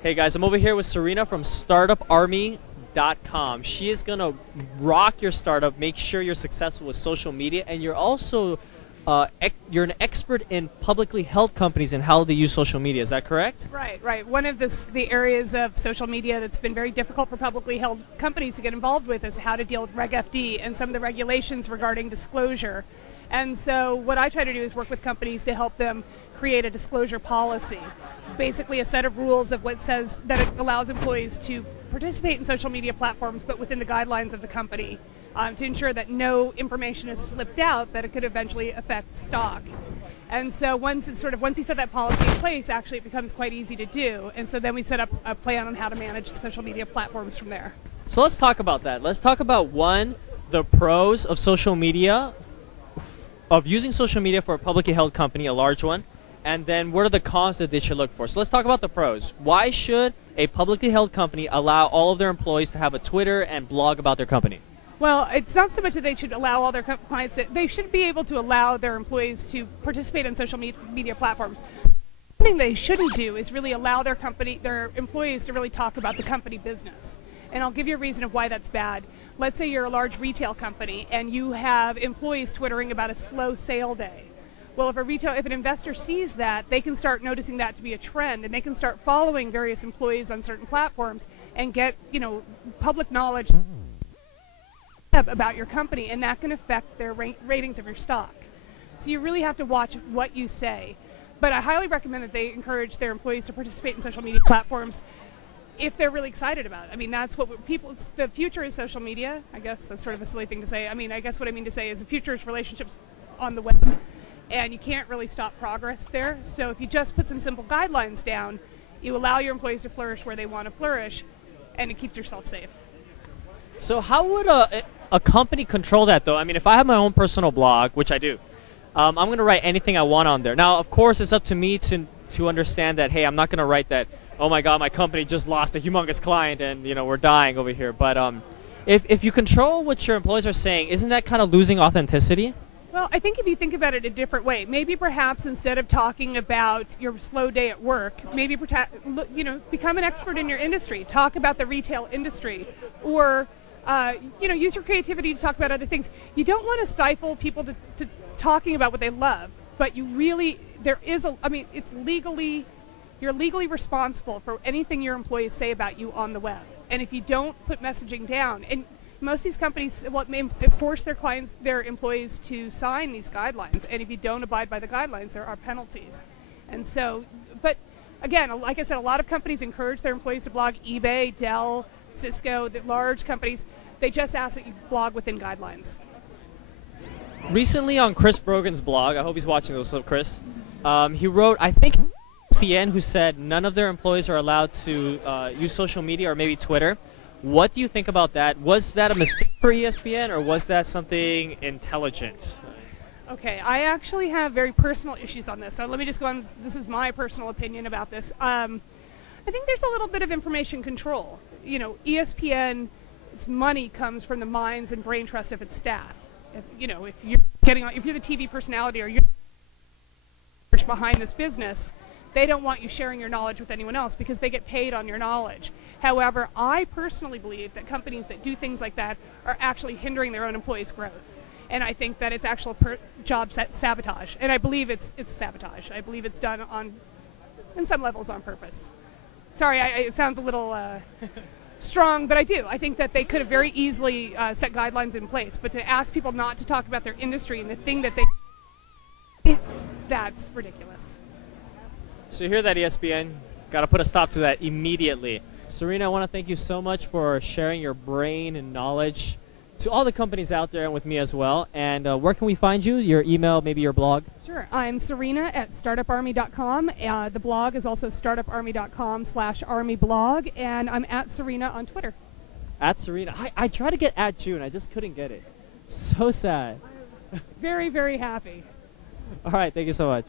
Hey guys, I'm over here with Serena from StartupArmy.com. She is going to rock your startup, make sure you're successful with social media, and you're also you're an expert in publicly held companies and how they use social media. Is that correct? Right, right. One of the areas of social media that's been very difficult for publicly held companies to get involved with is how to deal with Reg FD and some of the regulations regarding disclosure. And so what I try to do is work with companies to help them create a disclosure policy, basically a set of rules of what says that it allows employees to participate in social media platforms, but within the guidelines of the company, to ensure that no information is slipped out that it could eventually affect stock. And so once you set that policy in place, actually it becomes quite easy to do. And so then we set up a plan on how to manage social media platforms from there. So let's talk about that. Let's talk about the pros of social media, of using social media for a publicly held company, a large one, and then what are the cons that they should look for. So let's talk about the pros. Why should a publicly held company allow all of their employees to have a Twitter and blog about their company? Well, it's not so much that they should allow all their clients to, they should be able to allow their employees to participate in social media platforms. One thing they shouldn't do is really allow their employees to really talk about the company business. And I'll give you a reason of why that's bad. Let's say you're a large retail company and you have employees twittering about a slow sale day. Well, if an investor sees that, they can start noticing that to be a trend, and they can start following various employees on certain platforms and get, public knowledge about your company, and that can affect their ratings of your stock. So you really have to watch what you say. But I highly recommend that they encourage their employees to participate in social media platforms if they're really excited about it. I mean, that's what the future is social media. I guess that's sort of a silly thing to say. I mean, I guess what I mean to say is the future is relationships on the web, and you can't really stop progress there. So if you just put some simple guidelines down, you allow your employees to flourish where they want to flourish, and it keeps yourself safe. So how would a company control that, though? I mean, if I have my own personal blog, which I do, I'm going to write anything I want on there. Now, of course, it's up to me to understand that, hey, I'm not going to write that, oh my God, my company just lost a humongous client and, we're dying over here. But if you control what your employees are saying, isn't that kind of losing authenticity? Well, I think if you think about it a different way, maybe perhaps instead of talking about your slow day at work, maybe become an expert in your industry. Talk about the retail industry, or use your creativity to talk about other things. You don't want to stifle people to talking about what they love, but you really you're legally responsible for anything your employees say about you on the web. And if you don't put messaging down, and most of these companies force their employees to sign these guidelines, and if you don't abide by the guidelines, there are penalties. And so, but again, like I said, a lot of companies encourage their employees to blog. eBay, Dell, Cisco, the large companies, they just ask that you blog within guidelines. Recently on Chris Brogan's blog, I hope he's watching this, Chris, he wrote, I think, ESPN, who said none of their employees are allowed to use social media or maybe Twitter. What do you think about that? Was that a mistake for ESPN, or was that something intelligent? Okay, I actually have very personal issues on this, so let me just go on. This is my personal opinion about this. I think there's a little bit of information control. ESPN's money comes from the minds and brain trust of its staff. If you're the TV personality or you're behind this business, they don't want you sharing your knowledge with anyone else because they get paid on your knowledge. However, I personally believe that companies that do things like that are actually hindering their own employees' growth. And I think that it's actual job sabotage. And I believe it's sabotage. I believe it's done on some levels on purpose. Sorry, it sounds a little strong, but I do. I think that they could have very easily set guidelines in place. But to ask people not to talk about their industry and the thing that that's ridiculous. So you hear that, ESPN? Got to put a stop to that immediately. Serena, I want to thank you so much for sharing your brain and knowledge to all the companies out there and with me as well. And where can we find you? Your email, maybe your blog? Sure. I'm Serena at StartupArmy.com. The blog is also StartupArmy.com/ArmyBlog. And I'm at Serena on Twitter. At Serena. I tried to get at Jun. I just couldn't get it. So sad. Very, very happy. All right. Thank you so much.